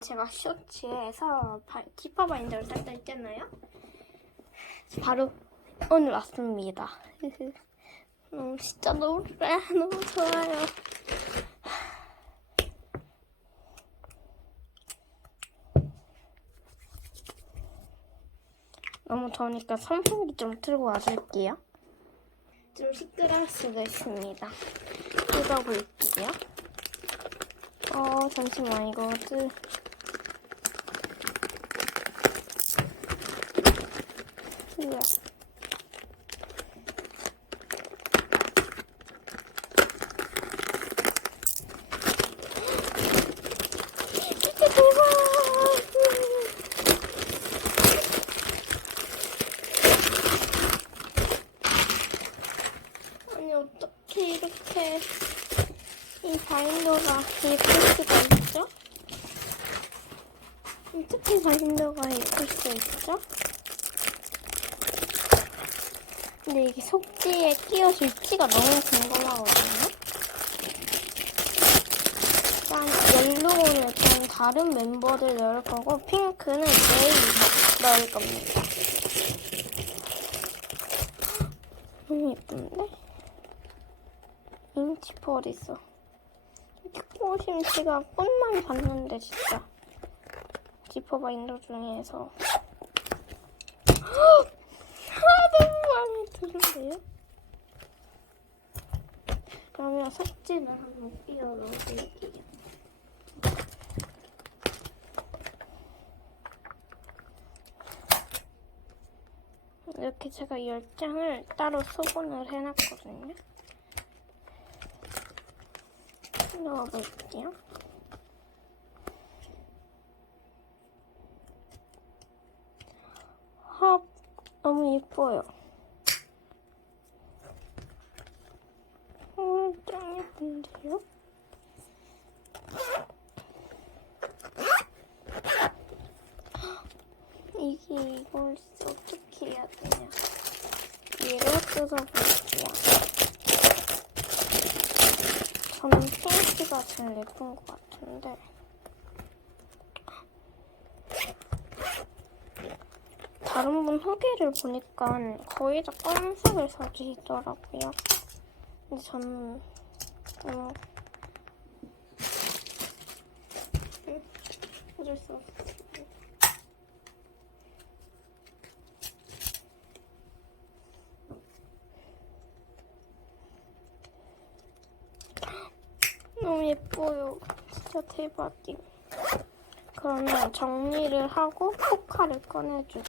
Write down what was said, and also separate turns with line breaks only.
제가 쇼츠에서 바- 지퍼 바인더를 샀다 했잖아요. 바로 오늘 왔습니다. 음, 진짜 너무 좋아요. 너무 좋아요. 너무 더우니까 선풍기 좀 틀고 와줄게요. 좀 시끄러울 수도 있습니다. 뜯어볼게요. 어, 잠시만, 이거 뜯... 아니 어떻게 이렇게 이 바인더가 예쁠 수가 있죠? 어떻게 바인더가 예쁠 수 있죠? 근데 이게 속지에 끼워줄 티가 너무 궁금하거든요. 일단 옐로우는 좀 다른 멤버들 넣을 거고 핑크는 제일 넣을 겁니다. 너무 예쁜데? 어딨어? 이렇게 꽃임치가 꽃만 봤는데 진짜 지퍼 바인더 중에서 드는데요? 그러면 색진을 한번 끼워 넣어볼게요. 이렇게 제가 10장을 따로 소분을 해놨거든요. 넣어볼게요. 헉, 너무 예뻐요. 어, 짱 예쁜데요? 이게 이걸 어떻게 해야 되냐? 얘를 뜯어볼게요. 저는 핑크가 제일 예쁜 것 같은데. 다른 분 후기를 보니까 거의 다 검은색을 사주시더라고요. 근데 저는 어, 음, 어쩔 수 없어요. 너무 예뻐요. 진짜 대박이에요. 그러면 정리를 하고 포카를 꺼내줄게요.